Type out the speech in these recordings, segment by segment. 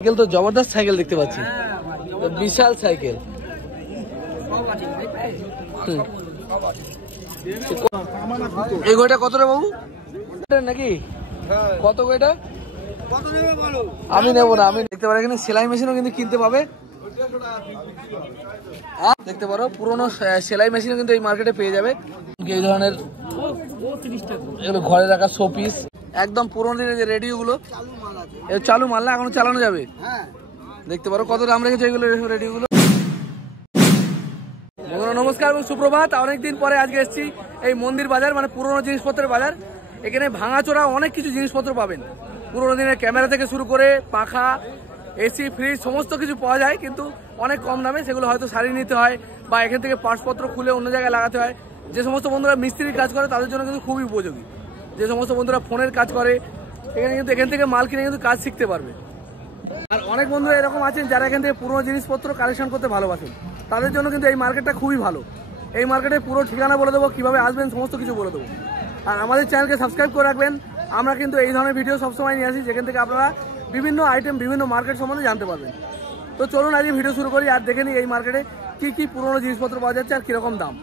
Cycle তো জবরদস্ত cycle দেখতে পাচ্ছি, বিশাল সাইকেল। এই ঘড়িটা কত রে বাবু নাকি? কত এটা? আমি নেবো না, আমি দেখতে পারো এখানে সেলাই মেশিনও কিন্তু কিনতে পাবে, দেখতে পারো পুরোনো সেলাই মেশিনও কিন্তু এই মার্কেটে পেয়ে যাবে। এই ধরনের এগুলো ঘরে রাখা শোপিস, একদম পুরোনো দিনের যে রেডিও গুলো, চালু মাল না, এখনো চালানো যাবে। দেখতে পারো কত দাম রেখেছে এগুলো রেডিও গুলো। নমস্কার এবং সুপ্রভাত। অনেকদিন পরে আজকে এসেছি এই মন্দির বাজার, মানে পুরোনো জিনিসপত্রের বাজার। এখানে ভাঙাচোরা অনেক কিছু জিনিসপত্র পাবেন, পুরোনো দিনের ক্যামেরা থেকে শুরু করে পাখা, এসি, ফ্রিজ সমস্ত কিছু পাওয়া যায়, কিন্তু অনেক কম দামে। সেগুলো হয়তো সারিয়ে নিতে হয় বা এখান থেকে পার্টসপত্র খুলে অন্য জায়গায় লাগাতে হয়। যে সমস্ত বন্ধুরা মিস্ত্রির কাজ করে তাদের জন্য কিন্তু খুবই উপযোগী। যে সমস্ত বন্ধুরা ফোনের কাজ করে এখান থেকে মাল কিনে কিন্তু কাজ শিখতে পারবে। আর অনেক বন্ধুরা এরকম আছেন যারা এখান থেকে পুরোনো জিনিসপত্র কালেকশন করতে ভালোবাসেন, তাদের জন্য কিন্তু এই মার্কেটটা খুবই ভালো। এই মার্কেটে পুরো ঠিকানা বলে দেবো, কীভাবে আসবেন সমস্ত কিছু বলে দেবো। আর আমাদের চ্যানেলকে সাবস্ক্রাইব করে রাখবেন। আমরা কিন্তু এই ধরনের ভিডিও সবসময় নিয়ে আসি, যেখান থেকে আপনারা বিভিন্ন আইটেম, বিভিন্ন মার্কেট সম্বন্ধে জানতে পারবেন। তো চলুন আজকে ভিডিও শুরু করি আর দেখে নিই এই মার্কেটে কী কী পুরোনো জিনিসপত্র পাওয়া যাচ্ছে আর কীরকম দাম।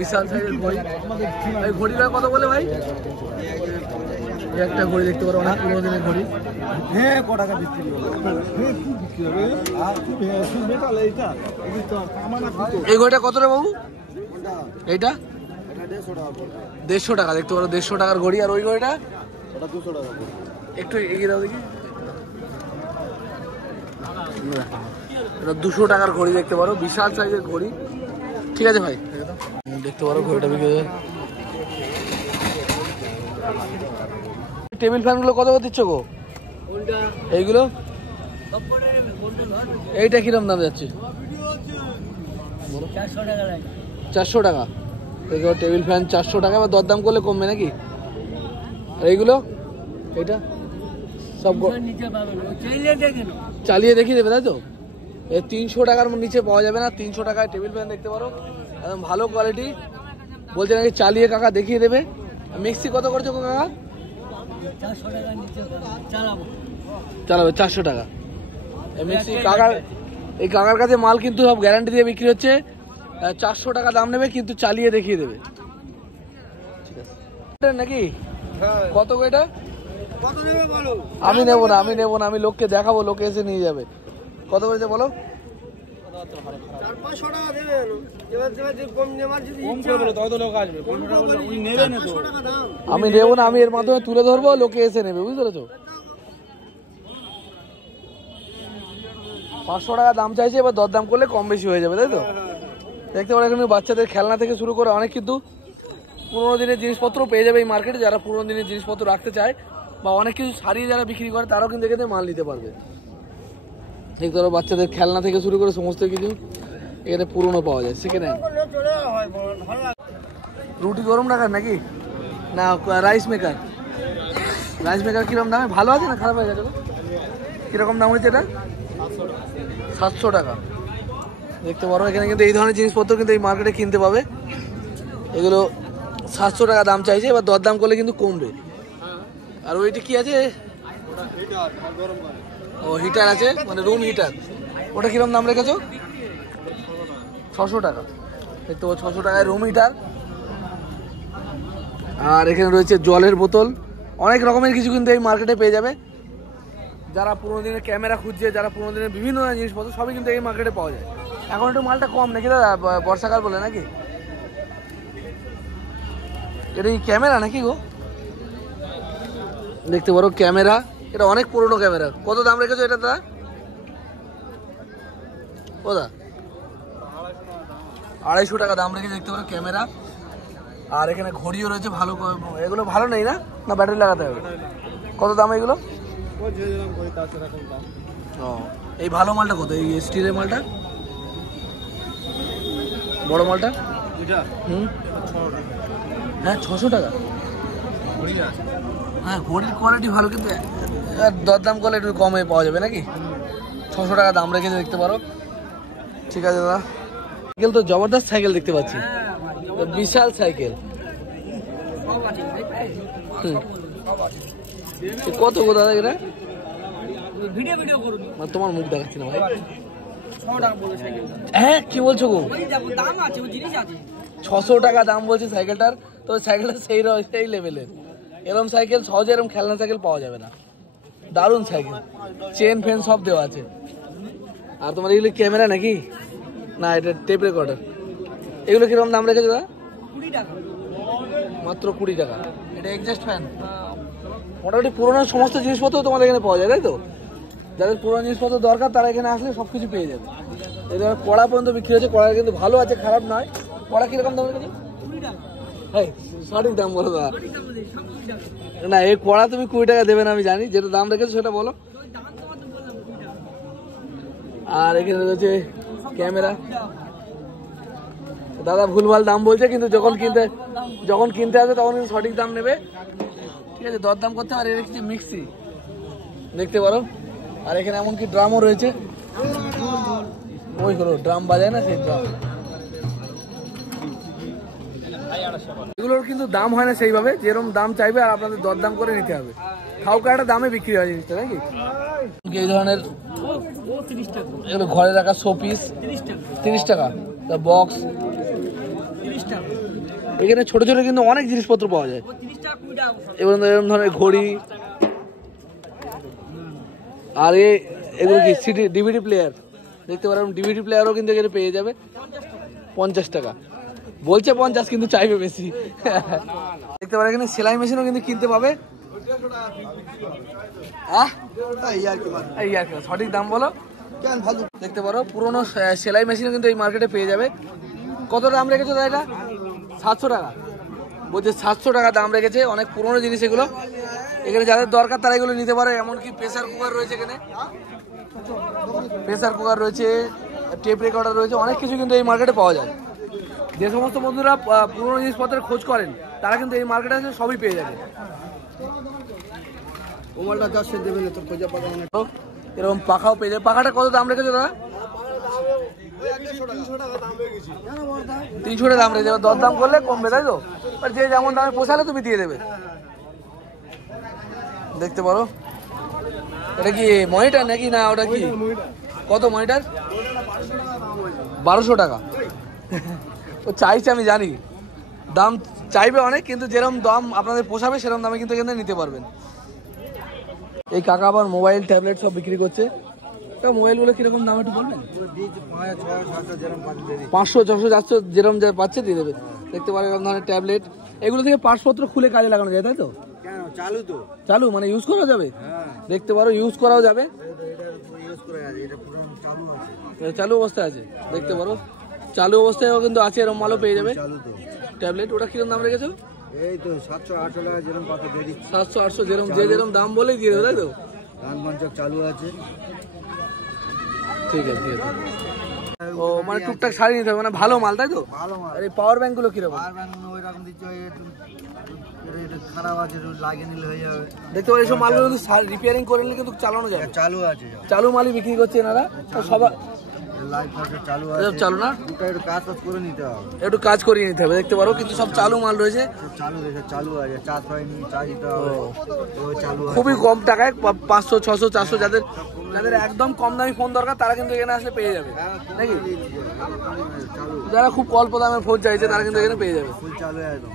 বিশাল সাইজের ঘড়ি, এই ঘড়িটা কত বলে ভাই? একটা ঘড়ি দেখতে পারো, অনেক পুরোনো দিনের ঘড়ি। হ্যাঁ, ক টাকা বিক্রি হবে? এই ঘড়িটা কত রে বাবু? এইটা 150 টাকা। দেখতে পারো 150 টাকার ঘড়ি। আর ওই ঘড়িটা 200 টাকা। একটু এগিয়ে দাও দেখি। এটা 200 টাকার ঘড়ি দেখতে পারো, বিশাল সাইজের ঘড়ি। ঠিক আছে ভাই, দেখতে পারো ঘড়িটা বিক্রি হয়ে। টেবিল ফ্যান গুলো কত করে দিচ্ছ গো? এইগুলো এইটা কিরম দাম যাচ্ছে? 400 টাকা। দেখো টেবিল ফ্যান 400 টাকা, বা দরদাম করলে কমবে নাকি? আর এইগুলো, এইটা সব চালিয়ে দেখিয়ে দেবে, তাই তো? 300 টাকার নিচে পাওয়া যাবে না। 300 টাকায় টেবিল ফ্যান দেখতে পারো, একদম ভালো কোয়ালিটি। বলছে নাকি চালিয়ে কাকা দেখিয়ে দেবে। মিক্সি কত করছো কাকা? 400 টাকা নিচে চালাবে 400 টাকা মিক্সি। কাকার, এই কাকার কাছে মাল কিন্তু সব গ্যারান্টি দিয়ে বিক্রি হচ্ছে। 400 টাকা দাম নেবে, কিন্তু চালিয়ে দেখিয়ে দেবে। ঠিক আছে নাকি? কত এটা? আমি নেবো না, আমি নেবো না, আমি লোককে দেখাবো, লোকে এসে নিয়ে যাবে। কত করেছে বলো? আমি নেবো না, আমি এর মাধ্যমে তুলে ধরবো, লোকে এসে নেবে, বুঝতে পেরেছো? 500 টাকা দাম চাইছে, এবার দরদাম করলে কম বেশি হয়ে যাবে, তাই তো? দেখতে পারো এখানে বাচ্চাদের খেলনা থেকে শুরু করে অনেক কিন্তু পুরোনো দিনের জিনিসপত্র পেয়ে যাবে এই মার্কেটে। যারা পুরোনো দিনের জিনিসপত্র রাখতে চায় বা অনেক কিছু সারিয়ে যারা বিক্রি করে, তারাও কিন্তু এখানে মাল নিতে পারবে। দেখতে পারো বাচ্চাদের খেলনা থেকে শুরু করে সমস্ত কিছু এখানে পুরোনো পাওয়া যায়। সেখানে রুটি গরম রাখার নাকি না রাইস মেকার? রাইস মেকার কিরকম দামে? ভালো আছে না খারাপ হয়ে গেছে? কিরকম দাম হয়েছে এটা? 700 টাকা। দেখতে পারো এখানে কিন্তু এই ধরনের জিনিসপত্র কিন্তু এই মার্কেটে কিনতে পাবে। এগুলো 700 টাকা দাম চাইছে, এবার দরদাম করলে কিন্তু কমবে। আর ওইটা কি আছে? ও হিটার আছে, মানে রুম হিটার। ওটা কিরকম দাম রেখেছো? 600 টাকা। দেখতে পাচ্ছ 600 টাকায় রুম হিটার। আর এখানে রয়েছে জলের বোতল, অনেক রকমের কিছু কিন্তু এই মার্কেটে পেয়ে যাবে। যারা পুরোনো দিনের ক্যামেরা খুঁজছে, যারা পুরোনো দিনের বিভিন্ন ধরনের জিনিসপত্র সবই কিন্তু এই মার্কেটে পাওয়া যায়। এখন একটু মালটা কম নাকি দাদা, বর্ষাকাল বলে নাকি? এটা কি ক্যামেরা নাকি গো? দেখতে পারো ক্যামেরা, এটা অনেক পুরনো ক্যামেরা। কত দাম রেখেছো এটা দাদা? ও দা 250 টাকা দাম রেখে দেখতে পারো ক্যামেরা। আর এখানে ঘড়িও রয়েছে ভালো। এগুলো ভালো নেই না, না ব্যাটারি লাগাতে হবে? কত দাম এগুলো? ও এই ভালো মালটা কত? এই স্টিলের মালটা, বড় মালটা? হ্যাঁ 600 টাকা। হ্যাঁ ঘড়ির কোয়ালিটি ভালো, কিন্তু দরদাম করলে একটু কমে পাওয়া যাবে নাকি? 600 টাকা দাম রেখেছে দেখতে পারো। ঠিক আছে দাদা। সাইকেল তো জবরদস্ত সাইকেল দেখতে পাচ্ছি, বিশাল সাইকেল। কত গো দাদা এটা? তোমার মুখ দেখাচ্ছি না ভাই। হ্যাঁ কি বলছো গো? 600 টাকা দাম বলছে সাইকেলটার। তো সাইকেলটা সেই লেভেলের। এরকম সাইকেল সহজে, এরকম খেলনা সাইকেল পাওয়া যাবে না। দারুণ সাইকেল, চেন ফেন সব দেওয়া আছে। আর তোমার এগুলো ক্যামেরা নাকি? না এটা টেপ রেকর্ডার। এগুলো কিরকম দাম রেখেছো দাদা? 20 টাকা মাত্র 20 টাকা। এটা এক্সস্ট ফ্যান। মোটামুটি পুরোনো সমস্ত জিনিসপত্র তোমাদের এখানে পাওয়া যায়, তাই তো? যাদের পুরোনো জিনিসপত্র দরকার তারা এখানে আসলে সবকিছু পেয়ে যাবে। এদের কড়া পর্যন্ত বিক্রি হচ্ছে। কড়া কিন্তু ভালো আছে, খারাপ নয়। কড়া কিরকম দাম রেখেছো? 20 টাকা। হ্যাঁ সঠিক দাম বলো দাদা। না এই কড়া তুমি 20 টাকা দেবে না আমি জানি, যেটা দাম রেখেছো সেটা বলো। আর এখানে রয়েছে ক্যামেরা। দাদা ভুলভাল দাম বলছে, কিন্তু যখন কিনতে আসবে তখন কিন্তু সঠিক দাম নেবে। ঠিক আছে, দরদাম করতে। আর রেখেছি মিক্সি দেখতে পারো। আর এখানে এমনকি ড্রামও রয়েছে। ওই হলো ড্রাম বাজায় না, সেই ড্রাম। এগুলোর কিন্তু দাম হয় না সেইভাবে, যেরকম দাম চাইবে আর আপনাদের দরদাম করে নিতে হবে। খাওকা একটা দামে বিক্রি হয় জিনিসটা নাকি? এই ধরনের এগুলো ঘরে রাখা শোপিস 30 টাকা। বক্স 30 টাকা। এখানে ছোট ছোট কিন্তু অনেক জিনিসপত্র পাওয়া যায়। এরকম ধরনের ঘড়ি। আর এগুলো কি সিডি ডিভিডি প্লেয়ার দেখতে পারেন। ডিভিডি প্লেয়ারও কিন্তু এখানে পেয়ে যাবে 50 টাকা। বলছে 50 কিন্তু চাইবে বেশি। দেখতে পারেন এখানে সেলাই মেশিনও কিন্তু কিনতে পাবে। সঠিক দাম বলো। দেখতে পারো পুরোনো সেলাই মেশিনও কিন্তু এই মার্কেটে পেয়ে যাবে। কত দাম রেখেছো দাদা এটা? 700 টাকা বলছে। 700 টাকা দাম রেখেছে। অনেক পুরোনো জিনিস এগুলো। এখানে যাদের দরকার তারা এগুলো নিতে পারে। এমনকি প্রেসার কুকার রয়েছে এখানে, প্রেসার কুকার রয়েছে, টেপ রেকর্ডার রয়েছে। অনেক কিছু কিন্তু এই মার্কেটে পাওয়া যায়। যে সমস্ত বন্ধুরা পুরোনো জিনিসপত্রের খোঁজ করেন তারা কিন্তু এই মার্কেটে এসে সবই পেয়ে যাবে। এরকম পাখাও পেয়ে যাবে। পাখাটা কত দাম রেখেছো দাদা? 300 দাম রেখে যাবে। দরদাম করলে কমবে, তাই তো? যে যেমন দামে পোষালে তুমি দিয়ে দেবে। দেখতে পারো এটা কি মনিটর নাকি? না ওটা কি? কত মনিটর? 1200 টাকা। ও চাইছে আমি জানি, দাম চাইবে অনেক, কিন্তু যেরকম দাম আপনাদের পোষাবে সেরকম দামে কিন্তু এখানে নিতে পারবেন। এই কাকা আবার মোবাইল ট্যাবলেট সব বিক্রি করছে। মোবাইলগুলো কিরকম দাম একটু বলবেন? 500 600 400 যেরকম যা পাচ্ছে দিয়ে দেবে। দেখতে পারেন এরকম ধরনের ট্যাবলেট। এগুলো থেকে পার্টসপত্র খুলে কাজে লাগানো যায়, তাই তো? চালু মানে ইউজ করা যাবে। দেখতে পারো ইউজ করাও যাবে। চালু অবস্থায় আছে দেখতে পারো। চালু অবস্থায়ও কিন্তু আছে, এরকম মালও পেয়ে যাবে ট্যাবলেট। ওটা কিরকম দাম রেখেছো? এই তো 700 800 টাকা যেরকম পাতে দিয়ে দিচ্ছি। 700 800 যেরকম দাম বলেই দিয়ে দেবে, তাই তো? রানগঞ্জক চালু আছে। ঠিক আছে ঠিক আছে। ও মানে টুকটাক শাড়ি নিতে হবে, মানে ভালো মাল, তাই তো? ভালো মাল। আর এই পাওয়ার ব্যাংক গুলো কিরকম? পাওয়ার ব্যাংক ওই রকম দিচ্ছি, এটা খারাপ আছে, লাগিয়ে নিলে হয়ে যাবে। দেখতে পারো এইসব মালগুলো কিন্তু রিপেয়ারিং করে নিলে কিন্তু চালানো যাবে। চালু আছে, চালু মালই বিক্রি করছে এনারা। সবার লাইট ফাইট চালু আছে। চালু না, একটু কাজ করে নিতে হবে, একটু কাজ করিয়ে নিতে হবে। দেখতে পারো কিন্তু সব চালু মাল রয়েছে। চালু আছে, চার্জ হয়নি, চার্জ দিতে হবে। চালু আছে খুবই কম টাকায় 500 600 400। যাদের একদম কম দামি ফোন দরকার তারা কিন্তু এখানে আসলে পেয়ে যাবে নাকি? যারা খুব অল্প দামে ফোন চাইছে তারা কিন্তু এখানে পেয়ে যাবে। ফুল চালু একদম।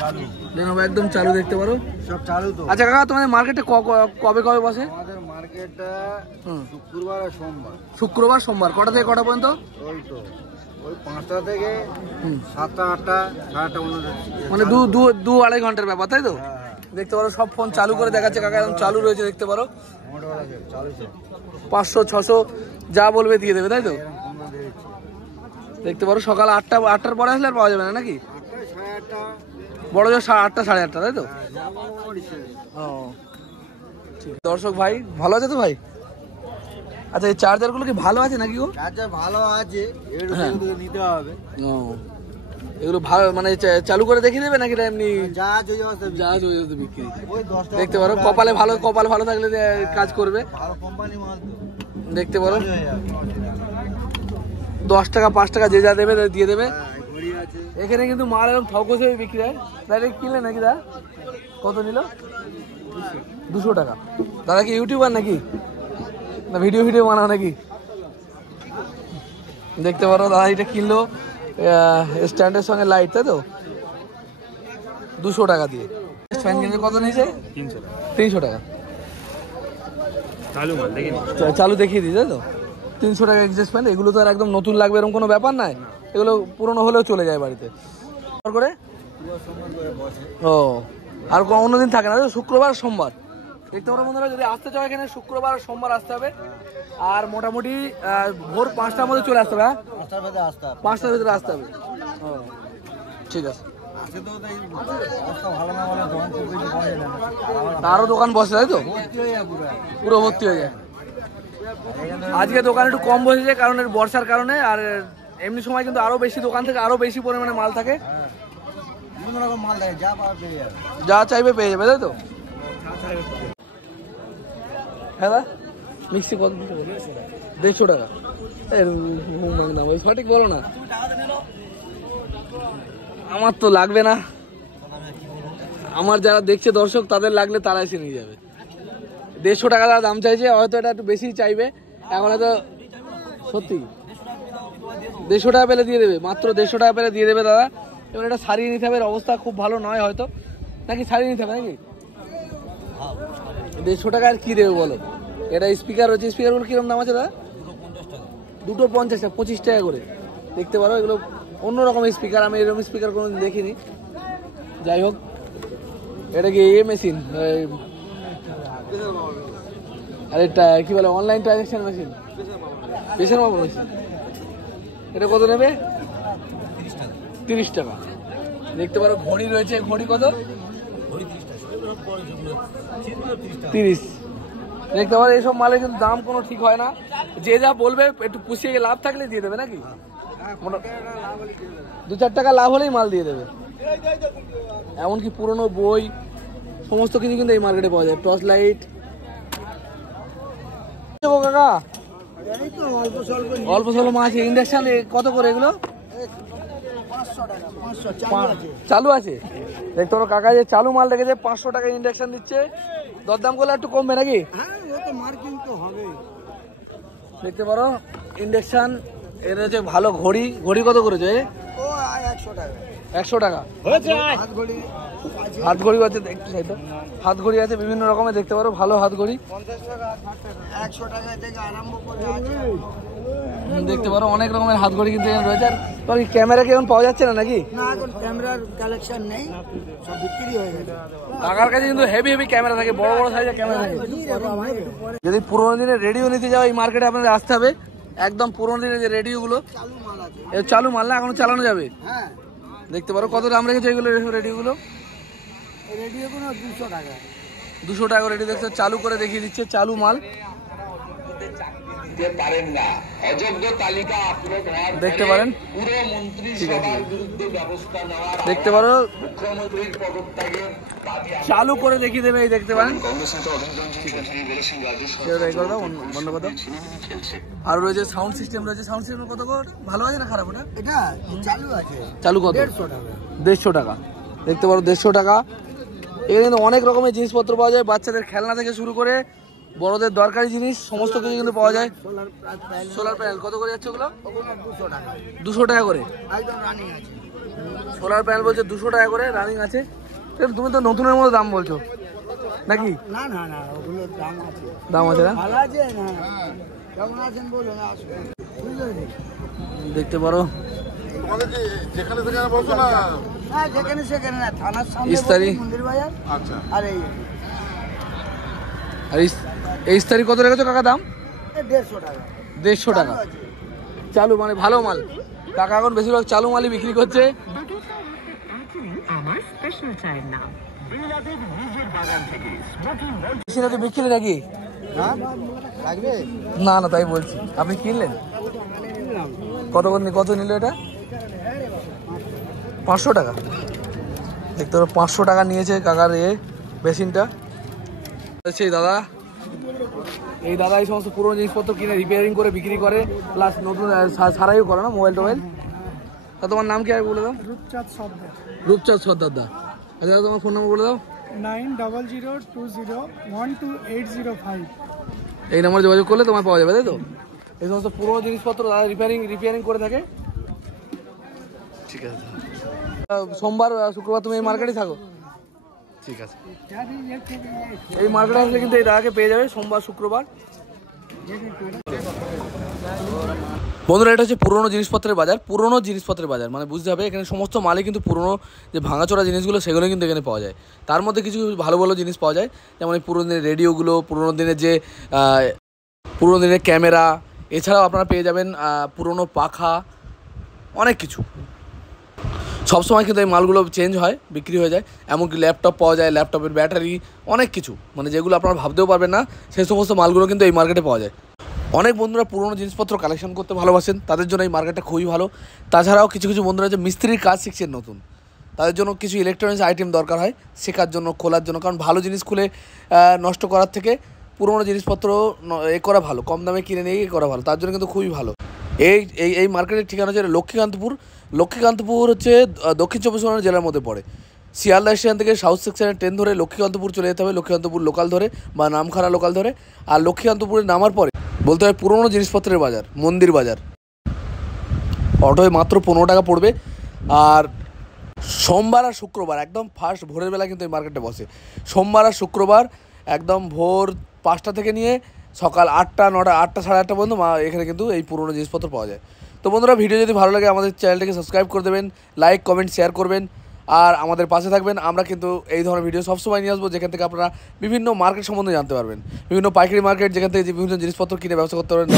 চালু। লেনোভো একদম চালু দেখতে পারো। সব চালু তো। আচ্ছা কাকা, তোমাদের মার্কেটে কবে কবে বসে? আমাদের মার্কেটটা শুক্রবার আর সোমবার। শুক্রবার সোমবার কটা থেকে কটা পর্যন্ত? ওই তো ওই 5টা থেকে 7টা 8টা 8:30 পর্যন্ত। মানে দু আড়াই ঘন্টার ব্যাপার, তাই তো? দেখতে পারো সব ফোন চালু করে দেখাচ্ছে কাকা, একদম চালু রয়েছে দেখতে পারো। 500 600 যা বলবে দিয়ে দেবে, তাই তো? দেখতে পারো সকাল 8টার পরে আসলে আর পাওয়া যাবে না নাকি? বড় জোর 8টা 8:30, তাই তো? ও ঠিক। দর্শক ভাই ভালো আছে তো ভাই? আচ্ছা এই চার্জারগুলো কি ভালো আছে নাকি গো? চার্জার ভালো আছে, এগুলো নিতে হবে। ও এগুলো ভালো মানে চালু করে দেখিয়ে দেবে নাকি এমনি জাহাজ হয়ে যাচ্ছে বিক্রি? ওই 10 টাকা। দেখতে পারো কপাল ভালো থাকলে কাজ করবে। ভালো কোম্পানি মাল তো। দেখতে পারো 10 টাকা 5 টাকা যে যা দেবে দিয়ে দেবে। ঘড়ি আছে এখানে কিন্তু মাল এরকম ঠক হিসেবে বিক্রি হয়। ডাইরেক্ট কিনলে নাকি দা? কত নিল? 200 টাকা। দাদা কি ইউটিউবার নাকি না ভিডিও বানাও নাকি? দেখতে পারো দাদা এটা কিনলো স্ট্যান্ডের সঙ্গে লাইট, তাই তো? 200 টাকা দিয়ে। ফ্যান কিনতে কত নিয়েছে? 300 টাকা। চালু দেখিয়ে দিই, তাই তো? 300 টাকা এক্সেস ফ্যান। এগুলো তো আর একদম নতুন লাগবে এরকম কোনো ব্যাপার নাই, এগুলো পুরনো হলেও চলে যায় বাড়িতে করে। ও আর অন্যদিন থাকে না, শুক্রবার সোমবার। দেখতে পারো বন্ধুরা, যদি আসতে চাও এখানে শুক্রবার সোমবার আসতে হবে। আর মোটামুটি ভোর 5টার মধ্যে চলে আসতে হবে। 5টার ভিতরে আসতে হবে। ও ঠিক আছে। আরো দোকান বসে, তাই তো? পুরো ভর্তি হয়ে যায়। আজকে দোকান একটু কম বসেছে কারণ এর বর্ষার কারণে, আর এমনি সময় কিন্তু আরো বেশি দোকান থেকে আরো বেশি পরিমাণে মাল থাকে। যা চাইবে পেয়ে যাবে, তাই তো? হ্যাঁ মিক্সি কত? 150 টাকা। ওই সঠিক বলো না, আমার তো লাগবে না। আমার যারা দেখছে দর্শক তাদের লাগলে তারা এসে নিয়ে যাবে। 150 টাকা দাম চাইছে, হয়তো এটা একটু বেশি চাইবে এখন, হয়তো সত্যি 150 টাকা পেলে দিয়ে দেবে, মাত্র 150 টাকা পেলে দিয়ে দেবে দাদা। এবার এটা সারিয়ে নিতে হবে, অবস্থা খুব ভালো নয় হয়তো, নাকি সারিয়ে নিতে হবে নাকি? 150 টাকা আর কি দেবে বলো? এটা স্পিকার রয়েছে, স্পিকারগুলো কিরকম দাম আছে দাদা? 250 টাকা, 25 টাকা করে। দেখতে পারো এগুলো অন্যরকম স্পিকার, আমি এরকম স্পিকার কোনোদিন দেখিনি। যাই হোক, এটা কি মেশিন আর এটা কি বলে অনলাইন ট্রানজাকশন মেশিন, পেশার মাপা মেশিন। এটা কত নেবে? 30 টাকা। দেখতে পারো ঘড়ি রয়েছে, ঘড়ি কত? 30। দেখতে পারো এইসব মালের কিন্তু দাম কোনো ঠিক হয় না, যে যা বলবে একটু পুষিয়ে লাভ থাকলে দিয়ে দেবে নাকি? 2-4 টাকা লাভ হলেই মাল দিয়ে দেবে। এমনকি পুরনো বই সমস্ত কিছু কিন্তু এই মার্কেটে পাওয়া যায়। টর্চ লাইট কাকা অল্প স্বল্প মাছ। ইন্ডাকশন কত করে এগুলো? চালু আছে। দেখতে পারো কাকা যে চালু মাল রেখেছে, 500 টাকা ইন্ডাকশন দিচ্ছে। দরদাম করলে একটু কমবে নাকি? দেখতে পারো ইন্ডাকশন। এর হচ্ছে ভালো ঘড়ি। ঘড়ি কত করেছে? 100 টাকা। হাত ঘড়ি আছে, একটু সাইড হাত ঘড়ি আছে বিভিন্ন রকমের। দেখতে পারো ভালো হাত ঘড়ি। 100 টাকা থেকে আরম্ভ করে দেখতে পারো অনেক রকমের হাত ঘড়ি কিন্তু এখানে রয়েছে। আর ক্যামেরা কি এখন পাওয়া যাচ্ছে না নাকি? না, এখন ক্যামেরার কালেকশন নেই, সব বিক্রি হয়ে গেছে। কাকার কাছে কিন্তু হেভি ক্যামেরা থাকে, বড় বড় সাইজের ক্যামেরা থাকে। যদি পুরোনো দিনের রেডিও নিতে যাও এই মার্কেটে আপনাদের আসতে হবে। একদম পুরোনো দিনের যে রেডিও গুলো, চালু মাল না, এখনো চালানো যাবে। দেখতে পারো কত দাম রেখেছে এগুলো রেডিও গুলো? 200 টাকা। 200 টাকা রেডিও দেখতে চালু করে দেখিয়ে দিচ্ছে, চালু মাল। দেখতে পারেন, দেখতে পারো চালু করে দেখিয়ে দেবে। এই দেখতে পারেন বন্ধ কথা। আর রয়েছে সাউন্ড সিস্টেম রয়েছে। সাউন্ড সিস্টেম কত ভালো আছে না খারাপ? ওটা এটা চালু আছে, চালু কত? 150 টাকা। দেখতে পারো 150 টাকা। এখানে কিন্তু অনেক রকমের জিনিসপত্র পাওয়া যায়, বাচ্চাদের খেলনা থেকে শুরু করে বড়দের দরকারি জিনিস সমস্ত কিছু কিন্তু পাওয়া যায়। সোলার প্যানেল কত করে যাচ্ছে ওগুলো? 200 টাকা করে। সোলার প্যানেল বলছে 200 টাকা করে রানিং আছে। তুমি তো নতুনের মতো দাম বলছো নাকি? না না না, ওগুলোর দাম আছে। দাম আছে না? ভালো আছে না? কেমন আছেন বলুন, আসুন। বুঝলেন? দেখতে পারো তোমাদের যে যেখানে সেখানে বলছো না? হ্যাঁ, যেখানে সেখানে না, থানার সামনে ইস্তারি। বসি, মন্দির বাজার। আচ্ছা। আর এই আর এই ইস্তারি কত রেখেছো কাকা দাম? 150 টাকা। 150 টাকা আছে। চালু, মানে ভালো মাল। কাকা এখন বেশিরভাগ চালু মালই বিক্রি করছে। আমার স্পেশাল চায়ের নাম বেশিরভাগ বিক্রি নাকি? হ্যাঁ? লাগবে? না না, তাই বলছি। আপনি কিনলেন কত নিল এটা? 500 টাকা। দেখতে পারো 500 টাকা নিয়েছে কাকার বেসিনটা। এই দাদা এই সমস্ত পুরোনো জিনিসপত্র কিনে রিপেয়ারিং করে বিক্রি করে, প্লাস নতুন সারাইও করে না, মোবাইল টোবাইল। তা তোমার নাম কি আর বলে দাও? রূপচাঁদ সর্দার। রূপচাঁদ সর্দার দা। আচ্ছা তোমার ফোন নাম্বার বলে দাও। 9002012805। এই নাম্বারে যোগাযোগ করলে তোমার পাওয়া যাবে, তাই তো? এই সমস্ত পুরোনো জিনিসপত্র দাদা রিপেয়ারিং করে থাকে। ঠিক আছে। সোমবার শুক্রবার তুমি এই মার্কেটে থাকো? ঠিক আছে। এই মার্কেটে আসলে কিন্তু এই দাদাকে পেয়ে যাবে সোমবার শুক্রবার। বন্ধুরা, এটা হচ্ছে পুরোনো জিনিসপত্রের বাজার। পুরোনো জিনিসপত্রের বাজার মানে বুঝতে হবে এখানে সমস্ত মালই কিন্তু পুরোনো, যে ভাঙাচোরা জিনিসগুলো সেগুলো কিন্তু এখানে পাওয়া যায়। তার মধ্যে কিছু ভালো ভালো জিনিস পাওয়া যায়, যেমন এই পুরোনো দিনের রেডিওগুলো, পুরোনো দিনের ক্যামেরা, এছাড়াও আপনারা পেয়ে যাবেন পুরোনো পাখা, অনেক কিছু। সবসময় কিন্তু এই মালগুলো চেঞ্জ হয়, বিক্রি হয়ে যায়। এমনকি ল্যাপটপ পাওয়া যায়, ল্যাপটপের ব্যাটারি, অনেক কিছু, মানে যেগুলো আপনারা ভাবতেও পারবেন না সেই সমস্ত মালগুলো কিন্তু এই মার্কেটে পাওয়া যায়। অনেক বন্ধুরা পুরোনো জিনিসপত্র কালেকশন করতে ভালোবাসেন, তাদের জন্য এই মার্কেটটা খুবই ভালো। তাছাড়াও কিছু কিছু বন্ধুরা যে মিস্ত্রির কাজ শিখছেন নতুন, তাদের জন্য কিছু ইলেকট্রনিক্স আইটেম দরকার হয় শেখার জন্য, খোলার জন্য। কারণ ভালো জিনিস খুলে নষ্ট করার থেকে পুরোনো জিনিসপত্র করা ভালো, কম দামে কিনে নিয়ে করা ভালো, তার জন্য কিন্তু খুবই ভালো। এই মার্কেটের ঠিকানা হচ্ছে লক্ষ্মীকান্তপুর হচ্ছে দক্ষিণ 24 পরগনা জেলার মধ্যে পড়ে। শিয়ালদা স্টেশন থেকে সাউথ সেকশনের ট্রেন ধরে লক্ষ্মীকান্তপুর চলে যেতে হবে, লক্ষ্মীকান্তপুর লোকাল ধরে বা নামখানা লোকাল ধরে। আর লক্ষ্মীকান্তপুরে নামার পরে বলতে হয় পুরোনো জিনিসপত্রের বাজার, মন্দির বাজার। অটোয় মাত্র 15 টাকা পড়বে। আর সোমবার আর শুক্রবার একদম ফার্স্ট ভোরের বেলা কিন্তু এই মার্কেটে বসে। সোমবার আর শুক্রবার একদম ভোর 5টা থেকে নিয়ে সকাল 8টা 9টা 8টা 8:30 পর্যন্ত এখানে কিন্তু এই পুরোনো জিনিসপত্র পাওয়া যায়। তো বন্ধুরা, ভিডিও যদি ভালো লাগে আমাদের চ্যানেলটাকে সাবস্ক্রাইব করে দেবেন, লাইক কমেন্ট শেয়ার করবেন, আর আমাদের পাশে থাকবেন। আমরা কিন্তু এই ধরনের ভিডিও সবসময় নিয়ে আসবো, যেখান থেকে আপনারা বিভিন্ন মার্কেট সম্বন্ধে জানতে পারবেন, বিভিন্ন পাইকারি মার্কেট, যেখান থেকে বিভিন্ন জিনিসপত্র কিনে ব্যবসা করতে পারবেন।